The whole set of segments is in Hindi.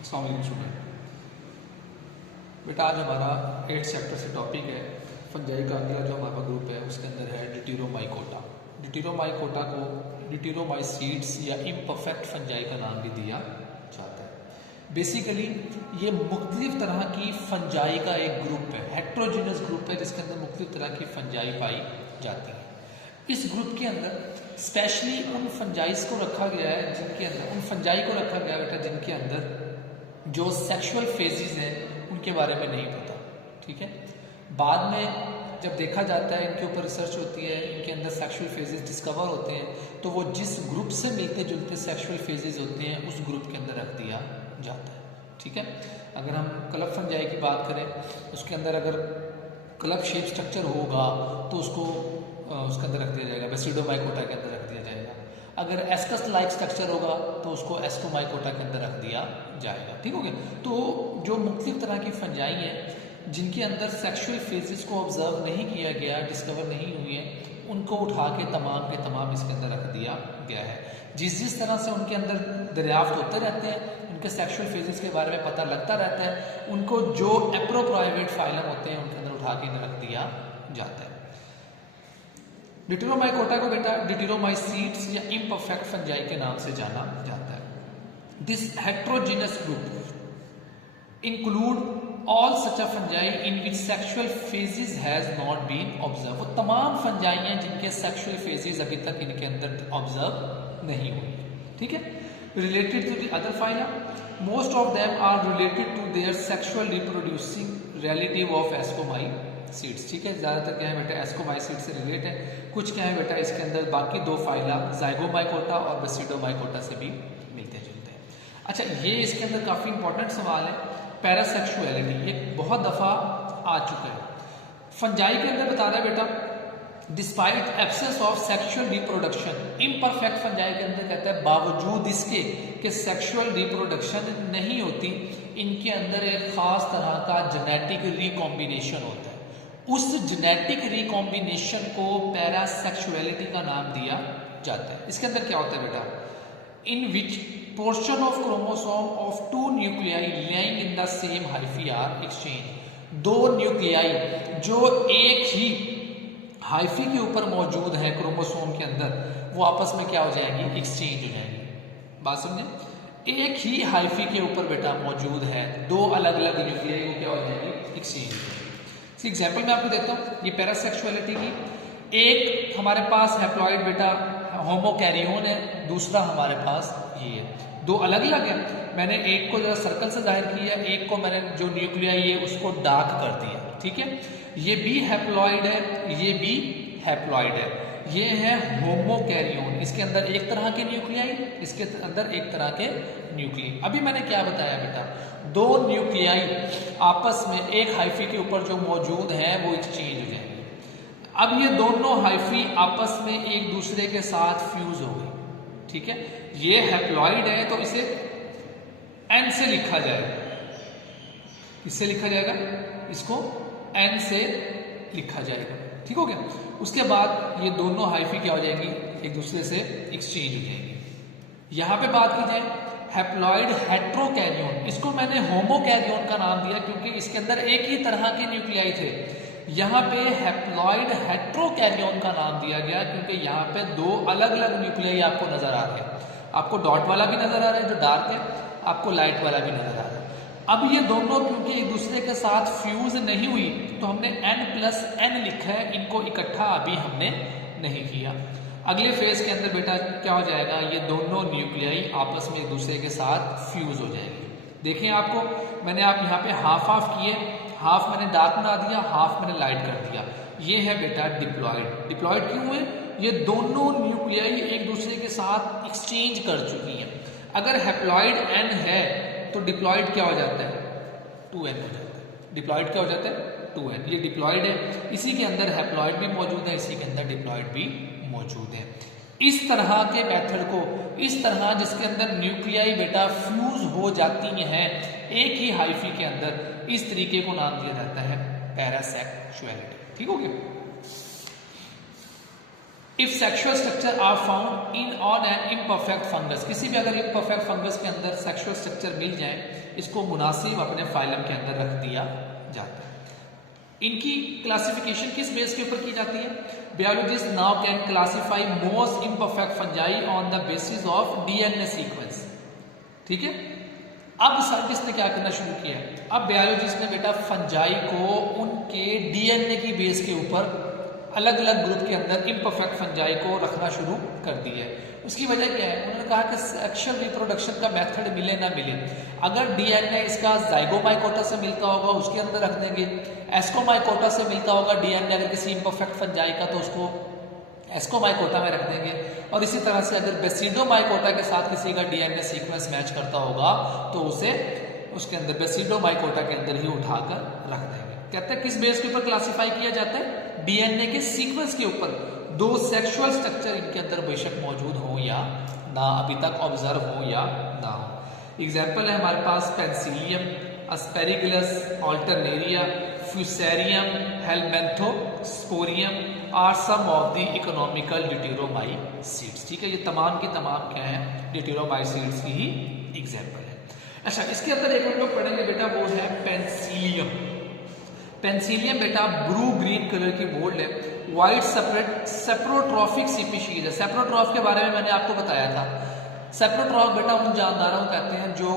अस्सलाम वालेकुम स्टूडेंट। बेटा आज हमारा 8 चैप्टर से टॉपिक है फंजाई का। अगला जो हमारा ग्रुप है उसके अंदर है डिटेरोमाइकोटा। डिटेरोमाइकोटा को डिटेरोमाइसीड्स या इम्परफेक्ट फंजाई का नाम भी दिया जाता है। बेसिकली ये मुख्तलिफ तरह की फंजाई का एक ग्रुप है, हेट्रोजीनस ग्रुप है जिसके अंदर मुख्तलिफ तरह की फंजाई पाई जाती है। इस ग्रुप के अंदर स्पेशली उन फंजाइज को रखा गया है जिनके अंदर उन फंजाई को रखा गया बेटा जिनके अंदर जो सेक्सुअल फेजेस हैं उनके बारे में नहीं पता। ठीक है, बाद में जब देखा जाता है, इनके ऊपर रिसर्च होती है, इनके अंदर सेक्सुअल फेजेस डिस्कवर होते हैं, तो वो जिस ग्रुप से मिलते जुलते सेक्सुअल फेजेस होते हैं उस ग्रुप के अंदर रख दिया जाता है। ठीक है, अगर हम क्लब फंजाई की बात करें, उसके अंदर अगर क्लब शेप स्ट्रक्चर होगा तो उसको उसके अंदर रख दिया जाएगा, बेसिडोमाइकोटा के अंदर रख दिया जाएगा। अगर एस्कस लाइक स्ट्रक्चर होगा तो उसको एस्कोमाइकोटा के अंदर रख दिया जाएगा। ठीक हो गया। तो जो मुख्तलिफ तरह की फंजाई हैं जिनके अंदर सेक्सुअल फेजेस को ऑब्जर्व नहीं किया गया, डिस्कवर नहीं हुई है, उनको उठा के तमाम इसके अंदर रख दिया गया है। जिस तरह से उनके अंदर दरियाफ्त होते रहते हैं, उनके सेक्सुअल फेजेस के बारे में पता लगता रहता है, उनको जो एप्रोप्राइवेट फाइलम होते हैं उनके अंदर उठा के रख दिया जाता है। डिटेरोमाइकोटा को बेटा डिटेरोमाइसीड्स या इम्परफेक्ट फंजाई के नाम से जाना जाता है। This heterogeneous group include all such a fungi in which sexual phases has not been observe. वो तमाम फंजाई हैं जिनके सेक्सुअल फेजेस अभी तक इनके अंदर ऑब्जर्व नहीं हुई। ठीक है, related to the other phylum, most of them are related to their sexual reproducing relative of ascomycetes. ठीक है, ज़्यादातर क्या है बेटा एस्कोमाइसीड से रिलेट है। कुछ क्या है बेटा इसके अंदर बाकी दो फाइला जाइगोमाइकोटा और बेसिडोमाइकोटा से भी मिलते जुलते हैं। अच्छा, ये इसके अंदर काफ़ी इंपॉर्टेंट सवाल है, पैरासेक्सुअलिटी, ये बहुत दफ़ा आ चुका है। फंजाई के अंदर बता रहा है बेटा despite absence of sexual reproduction, imperfect fungi के अंदर कहता है बावजूद इसके कि सेक्सुअल रिप्रोडक्शन नहीं होती, इनके अंदर एक खास तरह का जेनेटिक रिकॉम्बिनेशन होता है। उस जेनेटिक रिकॉम्बिनेशन को पैरासेक्सुअलिटी का नाम दिया जाता है। इसके अंदर क्या होता है बेटा, in which portion of chromosome of two nuclei lying in the same hyphae are exchange. दो न्यूक्लियाई जो एक ही हाइफी के ऊपर मौजूद है क्रोमोसोम के अंदर, वो आपस में क्या हो जाएंगी, एक्सचेंज हो जाएंगी। बात समझे, एक ही हाइफी के ऊपर बेटा मौजूद है, दो अलग अलग न्यूक्लियाई को क्या हो जाएंगी, एक्सचेंज हो जाएंगी। एग्जाम्पल मैं आपको देता हूँ ये पैरासेक्सुअलिटी की। एक हमारे पास हैप्लॉइड बेटा होमोकैरियोन है, दूसरा हमारे पास ये है, दो अलग अलग है। मैंने एक को जरा सर्कल से जाहिर किया, एक को मैंने जो न्यूक्लियाई है उसको डार्क कर दिया। ठीक है, ये भी हैप्लॉइड है, ये भी हैप्लॉइड है। ये है होमोकैरियोन, इसके अंदर एक तरह के न्यूक्लियाई, इसके अंदर एक तरह के न्यूक्लियाई। अभी मैंने क्या बताया बेटा, दो न्यूक्लियाई आपस में एक हाइफी के ऊपर जो मौजूद हैं वो एक्सचेंज हो जाएंगे। अब ये दोनों हाइफी आपस में एक दूसरे के साथ फ्यूज हो गए। ठीक है, ये हैप्लॉइड है तो इसे एन से लिखा जाएगा, इससे लिखा जाएगा, इसको एन से लिखा जाएगा। ठीक हो गया। उसके बाद ये दोनों हाइफी क्या हो जाएंगी, एक दूसरे से एक्सचेंज हो जाएंगी। यहां पे बात की जाए हैप्लॉइड हेट्रोकैरियोन, इसको मैंने होमोकैरियोन का नाम दिया क्योंकि इसके अंदर एक ही तरह के न्यूक्लियाई थे। यहाँ पे हैप्लॉइड हेट्रोकैरियोन का नाम दिया गया क्योंकि यहाँ पे दो अलग अलग न्यूक्लियाई आपको नजर आ रहे हैं। आपको डॉट वाला भी नजर आ रहा है जो डार्क है, आपको लाइट वाला भी नजर आ रहा है। अब ये दोनों क्योंकि एक दूसरे के साथ फ्यूज नहीं हुई तो हमने n+n लिखा है, इनको इकट्ठा अभी हमने नहीं किया। अगले फेज के अंदर बेटा क्या हो जाएगा, ये दोनों न्यूक्लियाई आपस में एक दूसरे के साथ फ्यूज हो जाएंगे। देखें आपको मैंने आप यहाँ पे हाफ किए, हाफ मैंने डार्क बना दिया, हाफ मैंने लाइट कर दिया। ये है बेटा डिप्लॉइड। डिप्लॉइड क्यों है, ये दोनों न्यूक्लियाई एक दूसरे के साथ एक्सचेंज कर चुकी हैं। अगर हैप्लॉइड n है तो डिप्लॉइड क्या हो जाता है, 2n हो जाता है। डिप्लॉइड क्या हो जाता है, 2n। ये डिप्लॉइड है, इसी के अंदर हैप्लॉइड भी मौजूद है, इसी के अंदर डिप्लॉइड भी मौजूद है। इस तरह के मेथड को, इस तरह जिसके अंदर न्यूक्लियाई बेटा फ्यूज हो जाती हैं एक ही हाइफी के अंदर, इस तरीके को नाम दिया जाता है पैरासेक्सुअलिटी। ठीक हो गया। If sexual structure are found in on an imperfect fungus, किसी भी अगर इम्परफेक्ट फंगस के अंदर सेक्सुअल स्ट्रक्चर मिल जाए, इसको मुनासिब अपने फाइलम के अंदर रख दिया जाता है। इनकी क्लासिफिकेशन किस बेस के ऊपर की जाती है? Biologist now can classify most imperfect fungi on the basis of DNA sequence. ठीक है, अब साइंटिस्ट ने क्या करना शुरू किया? अब बायोलॉजिस्ट ने बेटा फंजाई को उनके डीएनए की बेस के ऊपर अलग अलग ग्रुप के अंदर इम्परफेक्ट फंजाई को रखना शुरू कर दिया है। उसकी वजह क्या है? उन्होंने कहा कि सेक्सुअल रिप्रोडक्शन का मेथड मिले ना मिले, अगर डीएनए इसका जाइगोमाइकोटा से मिलता होगा उसके अंदर रख देंगे, एस्कोमाइकोटा से मिलता होगा डीएनए अगर किसी इम्परफेक्ट फंजाई का, तो उसको एस्कोमाइकोटा में रख देंगे, और इसी तरह से अगर बेसिडोमाइकोटा के साथ किसी का डीएनए सीक्वेंस मैच करता होगा तो उसे उसके अंदर बेसिडोमाइकोटा के अंदर ही उठाकर रख देंगे। कहते हैं किस बेस के ऊपर क्लासिफाई किया जाता है? डीएनए के सीक्वेंस के ऊपर। दो सेक्सुअल स्ट्रक्चर इनके अंदर बेशक मौजूद हो या ना, अभी तक ऑब्जर्व हो या ना हो। एग्जाम्पल है हमारे पास penicillium, aspergillus, alternaria, fusarium, helminthosporium are some of the economical deuteromycetes. ठीक है, ये तमाम की तमाम क्या है? ड्यूटेरोमाइसीड्स की ही एग्जाम्पल है। अच्छा, इसके अंदर एक हम लोग पढ़ेंगे बेटा, वो है पेंसिलियम। पेंसिलियम बेटा ब्लू ग्रीन कलर की मोल्ड है, वाइट सेप्रोट्रॉफिक स्पीशीज है। सेप्रोट्रॉफ के बारे में मैंने आपको बताया था। सेप्रोट्रॉफ बेटा उन जानदारों को कहते हैं जो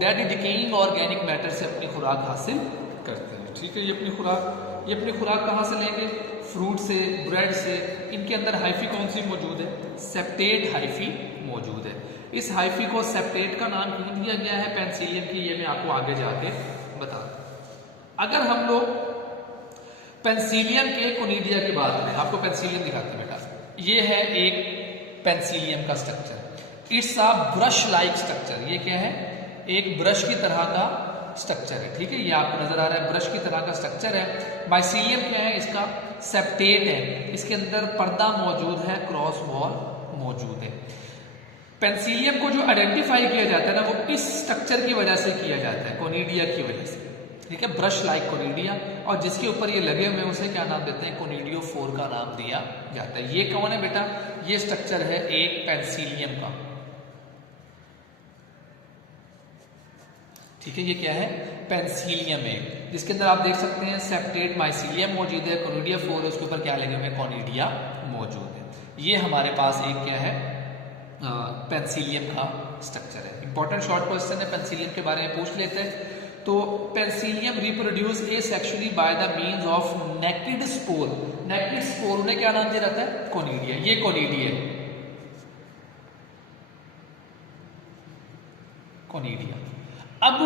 डेड डिकेइंग ऑर्गेनिक मैटर से अपनी खुराक हासिल करते हैं। ठीक है, ये अपनी खुराक कहाँ से लेंगे? फ्रूट से, ब्रेड से। इनके अंदर हाइफी कौन सी मौजूद है? सेप्टेट हाइफी मौजूद है। इस हाइफी को सेप्टेट का नाम क्यों दिया गया है पेंसिलियम की, ये मैं आपको आगे जाके बता दूं। अगर हम लोग पेंसिलियम के कोनिडिया की बात करें, आपको पेंसिलियम दिखाते हैं बेटा, ये है एक पेंसिलियम का structure. It's a brush like structure. ये क्या है? एक ब्रश की तरह का स्ट्रक्चर है। ठीक है, ये आपको नजर आ रहा है, ब्रश की तरह का स्ट्रक्चर है। माइसीलियम क्या है? इसका सेप्टेट है, इसके अंदर पर्दा मौजूद है, क्रॉस वॉल मौजूद है। पेंसिलियम को जो आइडेंटिफाई किया जाता है ना, वो इस स्ट्रक्चर की वजह से किया जाता है, कोनिडिया की वजह से। ठीक है, ब्रश लाइक कोनिडिया, और जिसके ऊपर ये लगे हुए उसे क्या नाम देते हैं? कोनिडियोफोर का नाम दिया जाता है। ये कौन है बेटा? ये स्ट्रक्चर है एक पेंसिलियम का। ठीक है, ये क्या है? पेंसिलियम है, जिसके अंदर आप देख सकते हैं सेप्टेट माइसीलियम मौजूद है, कोनिडियोफोर है, उसके ऊपर क्या लगे हुए? कोनिडिया मौजूद है। ये हमारे पास एक क्या है? पेंसिलियम का स्ट्रक्चर है। इंपॉर्टेंट शॉर्ट क्वेश्चन है, पेंसिलियम के बारे में पूछ लेते हैं। तो penicillium reproduce asexually by the means of naked spore. Naked spore उन्हें क्या नाम दिया जाता है? कोनिडिया। ये कोनिडिया, कोनिडिया। अब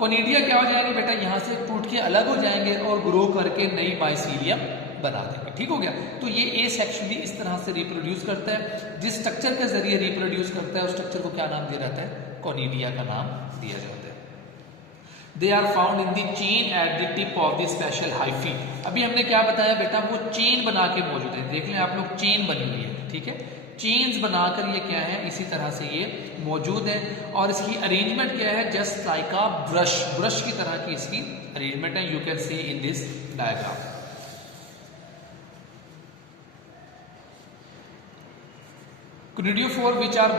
कोनिडिया क्या हो जाएंगे बेटा? यहां से टूट के अलग हो जाएंगे और ग्रो करके नई माइसीलियम बना देंगे। ठीक हो गया? तो ये एसेक्सुअली इस तरह से रिप्रोड्यूस करता है। जिस स्ट्रक्चर के जरिए रिप्रोड्यूस करता है उस स्ट्रक्चर को क्या नाम दिया जाता है? कोनिडिया का नाम दिया जाता है। They are found in the chain at the tip of the special hyphae। अभी हमने क्या बताया बेटा? वो चेन बना के मौजूद है। देख लें आप लोग, चेन बनी हुई है। ठीक है, चेन्स बनाकर ये क्या है? इसी तरह से ये मौजूद है, और इसकी अरेंजमेंट क्या है? Just like a brush, brush की तरह की इसकी अरेंजमेंट है। You can see in this diagram. Conidiophore which are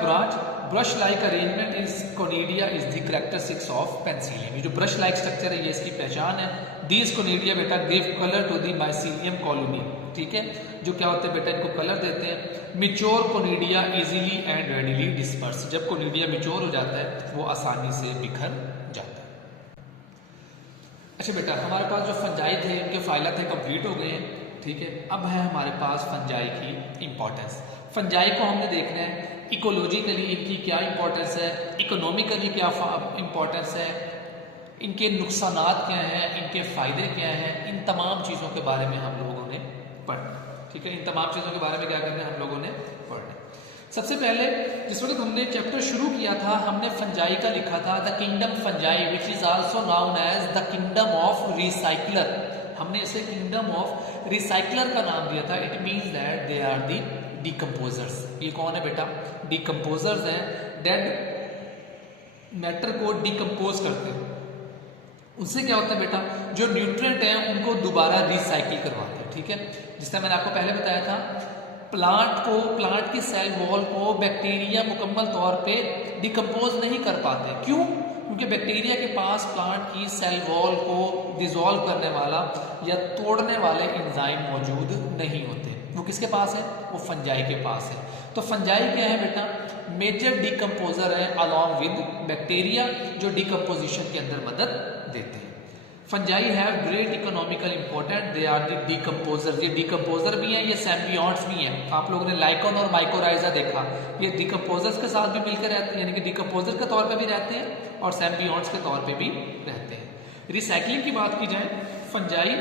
brush like arrangement is conidia is the characteristics of penicillium। ये जो brush like structure है ये इसकी पहचान है। These conidia बेटा give color to the mycelium colony। ठीक है, जो क्या होते हैं बेटा? इनको कलर देते हैं। Mature conidia easily and readily disperse। जब conidia mature हो जाता है वो आसानी से बिखर जाता है। अच्छा बेटा, हमारे पास जो फंजाई थे उनके फाइला थे कंप्लीट हो गए हैं। ठीक है, अब है हमारे पास फंजाई की इंपॉर्टेंस। फंजाई को हमने देखना है इकोलॉजिकली इनकी क्या इंपॉर्टेंस है, इकोनॉमिकली क्या इंपॉर्टेंस है, इनके नुकसानात क्या हैं, इनके फ़ायदे क्या हैं। इन तमाम चीज़ों के बारे में हम लोगों ने पढ़ना। ठीक है, इन तमाम चीज़ों के बारे में क्या करना है? हम लोगों ने पढ़ना। सबसे पहले जिस वक्त हमने चैप्टर शुरू किया था, हमने फंजाई का लिखा था the kingdom fungi which is also known as the kingdom of recycler. हमने इसे किंगडम ऑफ रिसाइकलर का नाम दिया था। It means that they are the decomposers. ये कौन है बेटा? डिकम्पोजर्स हैं, डेड मैटर को डिकम्पोज करते हैं। उससे क्या होता है बेटा? जो न्यूट्रिएंट हैं उनको दोबारा रिसाइकिल करवाते हैं। ठीक है, जिस तरह मैंने आपको पहले बताया था प्लांट की सेल वॉल को बैक्टीरिया मुकम्मल तौर पे डिकम्पोज नहीं कर पाते। क्यों? क्योंकि बैक्टीरिया के पास प्लांट की सेल वॉल को डिसॉल्व करने वाला या तोड़ने वाले एंजाइम मौजूद नहीं होते। वो किसके पास है? वो फंजाई के पास है। तो फंजाई क्या है बेटा? मेजर डिकम्पोजर है अलॉन्ग विद बैक्टीरिया, जो डिकम्पोजिशन के अंदर मदद देते हैं। Fungi have great economical important, they are the decomposer. ये डिकम्पोजर भी हैं, ये सैम्बियॉन्ट्स भी हैं। आप लोगों ने लाइकन और माइकोराइजा देखा, ये डिकम्पोजर्स के साथ भी मिलकर रहते हैं, यानी कि डिकम्पोजर के तौर पे भी रहते हैं और सैम्बियॉन्ट्स के तौर पे भी रहते हैं। रिसाइकलिंग की बात की जाए, fungi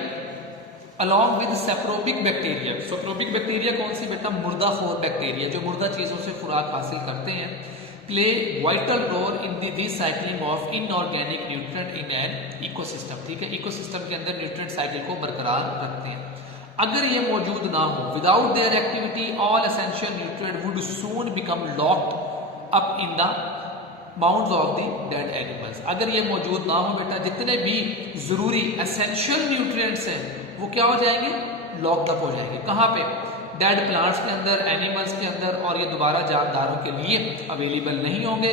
along with saprobic bacteria. Saprobic bacteria कौन सी बेटा? मुर्दाखोर बैक्टीरिया, जो मुर्दा चीज़ों से खुराक हासिल करते हैं। Play vital role in the recycling of inorganic nutrient in an ecosystem. ठीक है, इकोसिस्टम के अंदर न्यूट्रिएंट साइकिल को बरकरार रखते हैं। अगर ये मौजूद ना हो, without their activity all essential nutrient would soon become locked up in the bounds of the dead animals. अगर ये मौजूद ना हो बेटा, जितने भी जरूरी एसेंशियल न्यूट्रिएंट्स हैं वो क्या हो जाएंगे? लॉक्ड अप हो जाएंगे। कहाँ पे? डेड प्लांट्स के अंदर, एनिमल्स के अंदर, और ये दोबारा जानदारों के लिए अवेलेबल नहीं होंगे।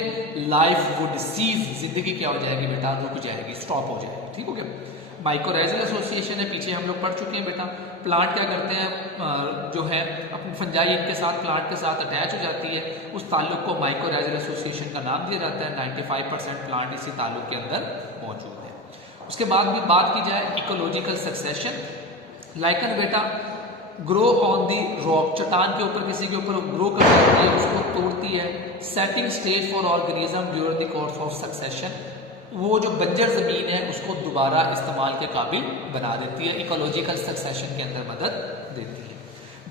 लाइफ वुड सीज, जिंदगी क्या हो जाएगी बेटा? रुक जाएगी, स्टॉप हो जाएगी। ठीक हो गया? माइकोराइजल एसोसिएशन है, पीछे हम लोग पढ़ चुके हैं बेटा। प्लांट क्या करते हैं, जो है अपनी फंजाई इनके साथ, प्लांट के साथ अटैच हो जाती है, उस ताल्लुक को माइकोराइजल एसोसिएशन का नाम दिया जाता है। 95% प्लांट इसी ताल्लुक के अंदर मौजूद है। उसके बाद भी बात की जाए इकोलॉजिकल सक्सेशन, लाइकन बेटा ग्रो ऑन दी रॉक, चट्टान के ऊपर, किसी के ऊपर ग्रो कर सकती है, उसको तोड़ती है। Setting stage for organism during the course of succession, वो जो बंजर जमीन है उसको दोबारा इस्तेमाल के काबिल बना देती है, इकोलॉजिकल सक्सेशन के अंदर मदद देती है।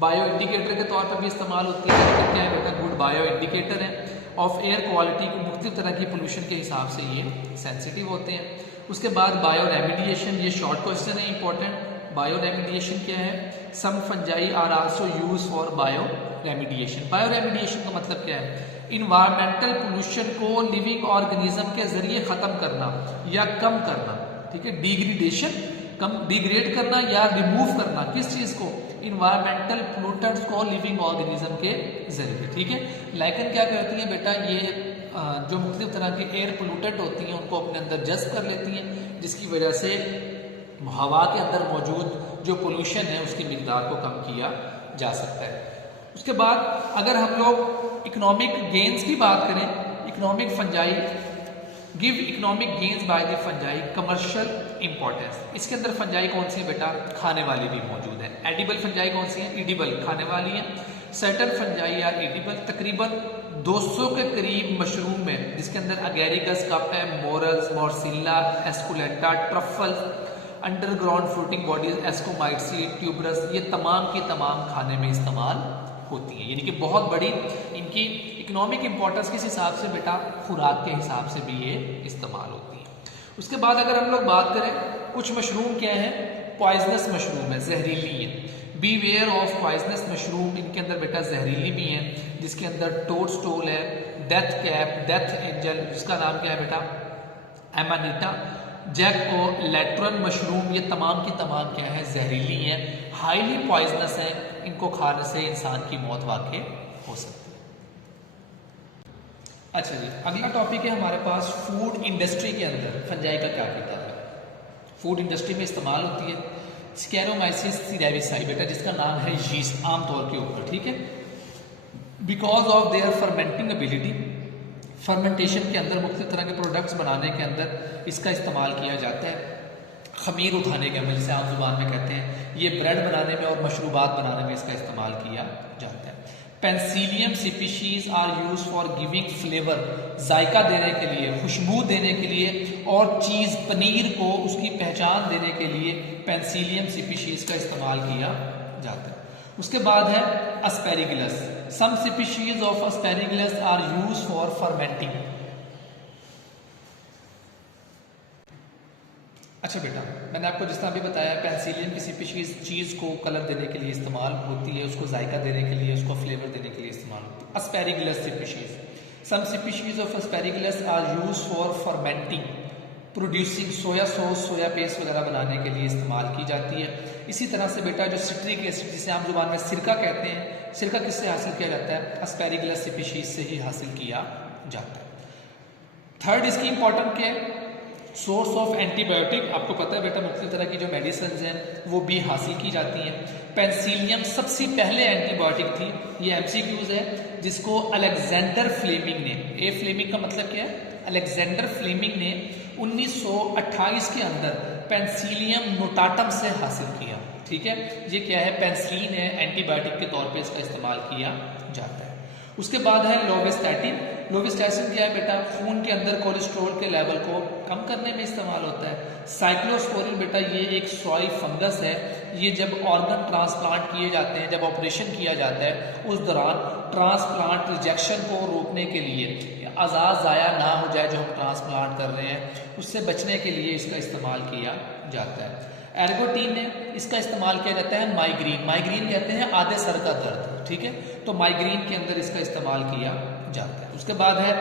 बायो इंडिकेटर के तौर पर भी इस्तेमाल होती है। तो क्या है बेटा? गुड बायो इंडिकेटर है ऑफ एयर क्वालिटी, को मुख्तलिफ तरह की पोल्यूशन के हिसाब से ये सेंसिटिव होते हैं। उसके बाद बायो रेमिडिएशन, ये शॉर्ट क्वेश्चन है इंपॉर्टेंट। बायो रेमिडिएशन क्या है? Some fungi are also use for bioremediation. Bioremediation का मतलब क्या है? इन्वायरमेंटल पोल्यूशन को लिविंग ऑर्गेनिज्म के जरिए खत्म करना या कम करना। ठीक है, डिग्रेडेशन, कम डिग्रेड करना या रिमूव करना, किस चीज को? इन्वायरमेंटल पोल्यूटेंट्स को लिविंग ऑर्गेनिज्म के जरिए। ठीक है, लाइकन क्या करती है बेटा? ये जो मुख्तलिफ तरह के एयर पोल्यूटेंट होती हैं उनको अपने अंदर जज्ब कर लेती हैं, जिसकी वजह से हवा के अंदर मौजूद जो पोल्यूशन है उसकी मिकदार को कम किया जा सकता है। उसके बाद अगर हम लोग इकोनॉमिक गेन्स की बात करें, economic fungi give economic gains by the fungi commercial importance. इसके अंदर फंजाई कौन सी है बेटा? खाने वाली भी मौजूद है। एडिबल फंजाई कौन सी है? एडिबल, खाने वाली है। सर्टेन फंजाई आर एडिबल, तकरीबन 200 के करीब मशरूम है, जिसके अंदर अगेरिकस कप है, morels, morchella, esculenta, truffles, underground fruiting bodies, ascomycetes, tuberous, ये तमाम की तमाम खाने में इस्तेमाल होती है। यानी कि बहुत बड़ी इनकी इकोनॉमिक इंपॉर्टेंस किस हिसाब से बेटा? खुराक के हिसाब से भी ये इस्तेमाल होती है। उसके बाद अगर हम लोग बात करें, कुछ मशरूम क्या है? पॉइजनस मशरूम है, जहरीली है। Beware of poisonous mushroom, इनके अंदर बेटा जहरीली भी हैं, जिसके अंदर टोडस्टोल है, डेथ कैप, डेथ एंजल, जिसका नाम क्या है बेटा? एमानिटा, जैको लैट्रन मशरूम, ये तमाम की तमाम क्या है? जहरीली हैं, हाईली पॉइजनस हैं, इनको खाने से इंसान की मौत वाकई हो सकती है। अच्छा जी, अगला टॉपिक है हमारे पास फूड इंडस्ट्री के अंदर फंजाई का क्या किरदार है। फूड इंडस्ट्री में इस्तेमाल होती है स्कैरोमाइसिस सिरेविसाई बेटा, जिसका नाम है यीस्ट आमतौर के ऊपर। ठीक है, because of their fermenting ability, fermentation के अंदर मुख्तलिफ तरह के प्रोडक्ट्स बनाने के अंदर इसका इस्तेमाल किया जाता है। खमीर उठाने के अमल, जिसे आम जुबान में कहते हैं, ये ब्रेड बनाने में और मशरूबात बनाने में इसका इस्तेमाल किया जाता है। Penicillium species are use for giving flavour, जायका देने के लिए, खुशबू देने के लिए, और चीज़ पनीर को उसकी पहचान देने के लिए पेंसिलियम स्पीशीज का इस्तेमाल किया जाता है। उसके बाद है aspergillus, some species of aspergillus are use for fermenting. अच्छा बेटा, मैंने आपको जिस तरह अभी बताया, पेंसिलियम की स्पीशीज चीज़ को कलर देने के लिए इस्तेमाल होती है, उसको जायका देने के लिए, उसको फ्लेवर देने के लिए इस्तेमाल होती है। Aspergillus species, some species of aspergillus are use for fermenting, producing soya sauce, soya paste वगैरह बनाने के लिए इस्तेमाल की जाती है। इसी तरह से बेटा जो सिट्रिक एसिड, जिसे आम जुबान में सिरका कहते हैं, सिरका किससे हासिल किया जाता है? एस्पेरिगुलस स्पीशीज से ही हासिल किया जाता है। थर्ड इसकी इंपॉर्टेंट क्या है? Source of antibiotic. आपको पता है बेटा मुख्तलिफ तरह की जो मेडिसिन हैं वो भी हासिल की जाती हैं। पेंसिलियम सबसे पहले एंटीबायोटिक थी। ये एमसीक्यूज है जिसको अलेक्जेंडर फ्लेमिंग ने, ए फ्लेमिंग का मतलब क्या है? अलेक्जेंडर फ्लेमिंग ने 1928 के अंदर पेंसिलियम नोटाटम से हासिल किया। ठीक है, ये क्या है? पेंसिलिन है, एंटीबायोटिक के तौर पे इसका इस्तेमाल किया जाता है। उसके बाद है लोवेस्टैटिन। लोवेस्टैटिन क्या है बेटा? खून के अंदर कोलेस्ट्रॉल के लेवल को कम करने में इस्तेमाल होता है। साइक्लोस्पोरिन बेटा ये एक सॉइल फंगस है। ये जब ऑर्गन ट्रांसप्लांट किए जाते हैं, जब ऑपरेशन किया जाता है, उस दौरान ट्रांसप्लांट रिजेक्शन को रोकने के लिए, अज़ा ज़ाया ना हो जाए जो हम ट्रांसप्लांट कर रहे हैं, उससे बचने के लिए इसका इस्तेमाल किया जाता है। एर्गोटीन है, इसका इस्तेमाल किया जाता है माइग्रेन। माइग्रेन कहते हैं आधे सर का दर्द। ठीक है, तो माइग्रेन के अंदर इसका इस्तेमाल किया जाता है। उसके बाद है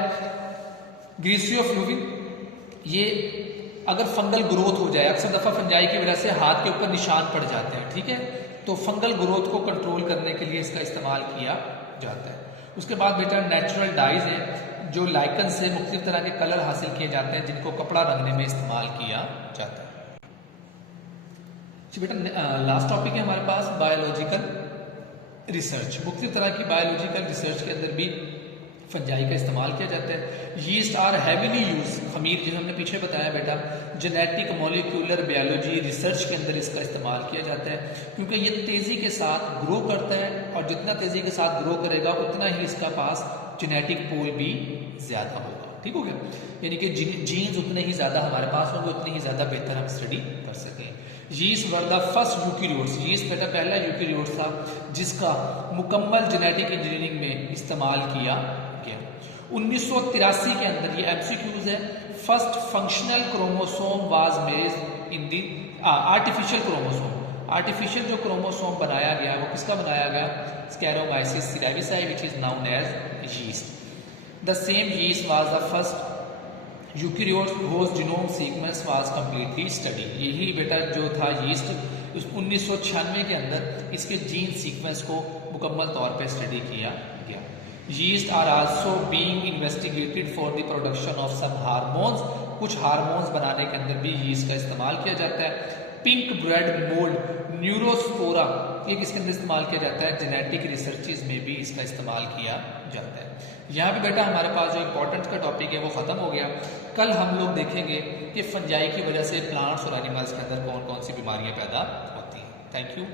ग्रीसियोफ्लूविन। ये अगर फंगल ग्रोथ हो जाए, अक्सर दफ़ा फंजाई की वजह से हाथ के ऊपर निशान पड़ जाते हैं। ठीक है, तो फंगल ग्रोथ को कंट्रोल करने के लिए इसका इस्तेमाल किया जाता है। उसके बाद बेटा नेचुरल डाइज है, जो लाइकन से मुख्तलिफ तरह के कलर हासिल किए जाते हैं, जिनको कपड़ा रंगने में इस्तेमाल किया जाता है। बेटा लास्ट टॉपिक है हमारे पास बायोलॉजिकल रिसर्च। मुख्तलिफ तरह की बायोलॉजिकल रिसर्च के अंदर भी फंजाई का इस्तेमाल किया जाता है। यीस्ट आर हैवीली यूज, खमीर जो हमने पीछे बताया बेटा, जेनेटिक मॉलिक्यूलर बायोलॉजी रिसर्च के अंदर इसका इस्तेमाल किया जाता है, क्योंकि ये तेज़ी के साथ ग्रो करता है और जितना तेज़ी के साथ ग्रो करेगा उतना ही इसका पास जेनेटिक पूल भी ज़्यादा होगा। ठीक हो गया, यानी कि जीन्स उतने ही ज़्यादा हमारे पास होंगे, उतनी ही ज़्यादा बेहतर हम स्टडी कर सकें। Yeast were the first eukaryotes. Yeast बेटा पहला यूकेरियोट था जिसका मुकम्मल जेनेटिक इंजीनियरिंग में इस्तेमाल किया गया। 1983 के अंदर, ये एमसीक्यूज है, first functional chromosome was made in the artificial chromosome. Artificial जो क्रोमोसोम बनाया गया वो किसका बनाया गया? Saccharomyces cerevisiae which is known as yeast. The same yeast was the first eukaryote whose genome sequence was completely study. यही बेटा जो था यीस्ट, 1996 के अंदर इसके जीन सीक्वेंस को मुकम्मल तौर पे स्टडी किया गया। Yeast are also being investigated for the production of some hormones. कुछ हार्मोन्स बनाने के अंदर भी यीस्ट का इस्तेमाल किया जाता है। पिंक ब्रेड मोल्ड न्यूरोस्पोरा, ये किसके अंदर इस्तेमाल किया जाता है? जेनेटिक रिसर्चेज में भी इसका इस्तेमाल किया जाता है। यहाँ पे बेटा हमारे पास जो इंपॉर्टेंट का टॉपिक है वो ख़त्म हो गया। कल हम लोग देखेंगे कि फंजाई की वजह से प्लांट्स और एनिमल्स के अंदर कौन कौन सी बीमारियाँ पैदा होती हैं। Thank you.